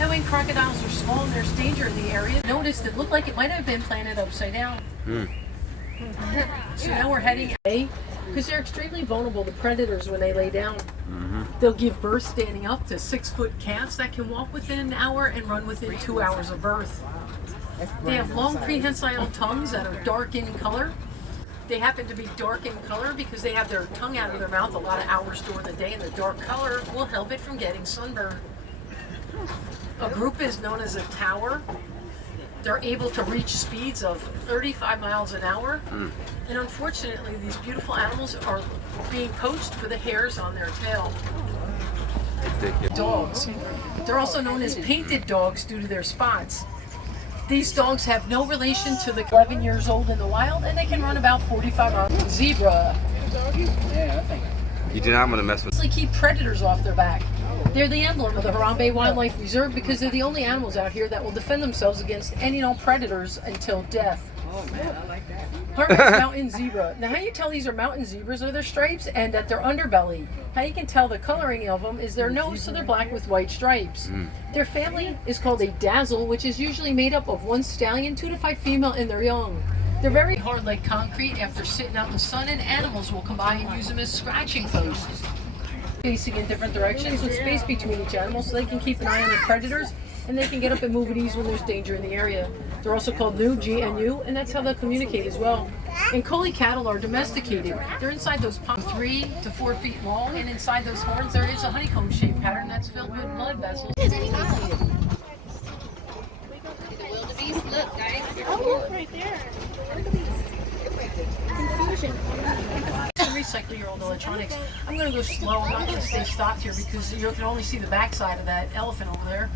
And when crocodiles are small and there's danger in the area, noticed it looked like it might have been planted upside down. So now we're heading away because they're extremely vulnerable to predators when they lay down. They'll give birth standing up to 6-foot calves that can walk within an hour and run within 2 hours of birth. They have long prehensile tongues that are dark in color. They happen to be dark in color because they have their tongue out of their mouth a lot of hours during the day, and the dark color will help it from getting sunburned. A group is known as a tower. They're able to reach speeds of 35 miles an hour. And unfortunately, these beautiful animals are being poached for the hairs on their tail. Dogs. They're also known as painted dogs due to their spots. These dogs have no relation to the 11 years old in the wild, and they can run about 45 miles. Zebra. You do not want to mess with. Keep predators off their back. They're the emblem of the Harambe Wildlife Reserve because they're the only animals out here that will defend themselves against any and all predators until death. Oh man, I like that. Hartman's mountain zebra. Now how you tell these are mountain zebras are their stripes and at their underbelly. How you can tell the coloring of them is their nose, so they're black with white stripes. Their family is called a dazzle, which is usually made up of 1 stallion, 2 to 5 female, and their young. They're very hard like concrete after sitting out in the sun, and animals will come by and use them as scratching posts. Facing in different directions with space between each animal so they can keep an eye on the predators, and they can get up and move at ease when there's danger in the area. They're also called GNU, G-N-U, and that's how they'll communicate as well. And collie cattle are domesticated. They're inside those ponds 3 to 4 feet long, and inside those horns there is a honeycomb-shaped pattern that's filled with blood vessels. The wildebeest, look guys. Oh, look right there. Confusion. Recycle your old electronics. I'm going to go slow. I'm not going to stay stopped here because you can only see the backside of that elephant over there.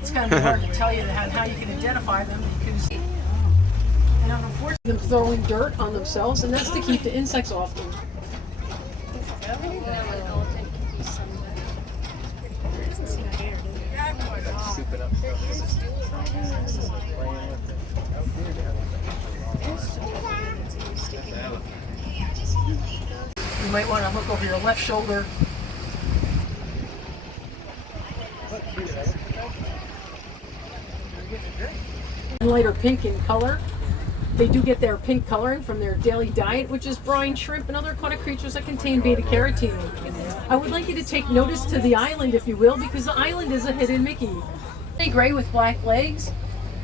It's kind of hard to tell you how you can identify them because, and unfortunately, them throwing dirt on themselves, and that's to keep the insects off them. You might want to look over your left shoulder. Lighter pink in color. They do get their pink coloring from their daily diet, which is brine, shrimp, and other aquatic creatures that contain beta-carotene. I would like you to take notice to the island, if you will, because the island is a hidden Mickey. They gray with black legs.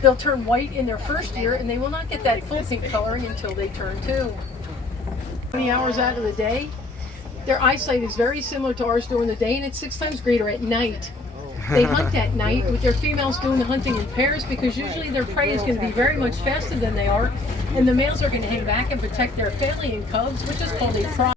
They'll turn white in their first year, and they will not get that full pink coloring until they turn 2. 20 hours out of the day. Their eyesight is very similar to ours during the day, and it's 6 times greater at night. They hunt at night with their females doing the hunting in pairs because usually their prey is going to be very much faster than they are, and the males are going to hang back and protect their family and cubs, which is called a pride.